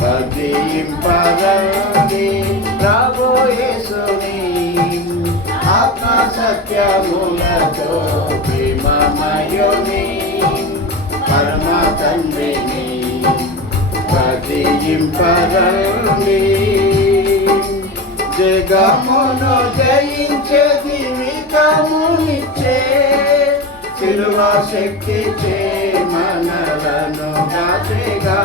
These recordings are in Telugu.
భజింపరండి ప్రభు యేసుని ఆత్మ సత్యములతో ప్రేమమయుని పరమ తండ్రిని భజింపరండి. జగమును జయించే జీవితమునిచ్చే సిలువ శక్తిచే మనలను గాచెగా.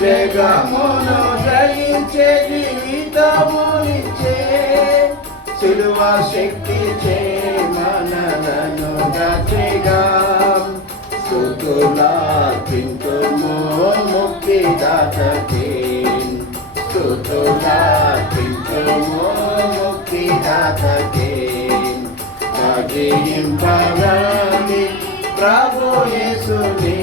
జగమును జయించే జీవితమునిచ్చే సిలువ శక్తిచే మనలను గాచెగా. స్తుతులార్పింతుము ముక్తిదాతకే, స్తుతులార్పింతుము ముక్తిదాతకే. భజింపరండి ప్రభు యేసుని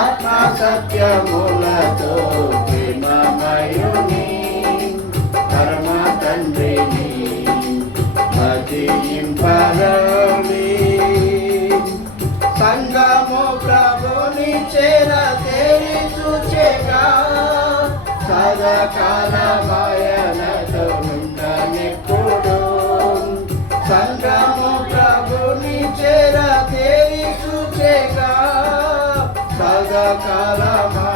ఆత్మ సత్యములతో ప్రేమమయుని పరమ తండ్రిని భజింపరండి. సంగము ప్రభుని చేర తేరి చూచెగా సదాకాలమాయనతో నుండనెప్పుడు. సంగము ప్రభుని చేర తేరి చూచెగా సదాకాలమాయనతో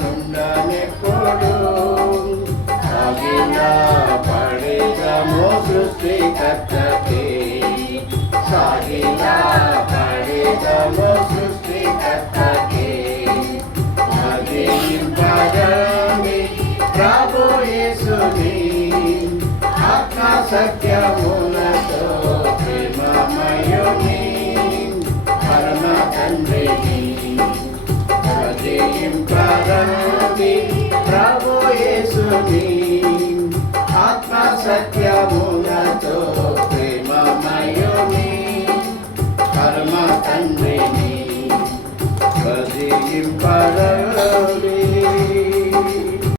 నుండనెప్పుడు. సాగిలా పడేదము సృష్టికర్తకే, సాగిలా పడేదము సృష్టికర్తకే. భజింపరండి ప్రభు యేసుని ఆత్మ సత్యములతో ప్రేమమయుని పరమ తండ్రిని భజింపరండి ప్రభు యేసుని ఆత్మ సత్యములతో ప్రేమమయుని పరమ తండ్రిని భజింపరండి.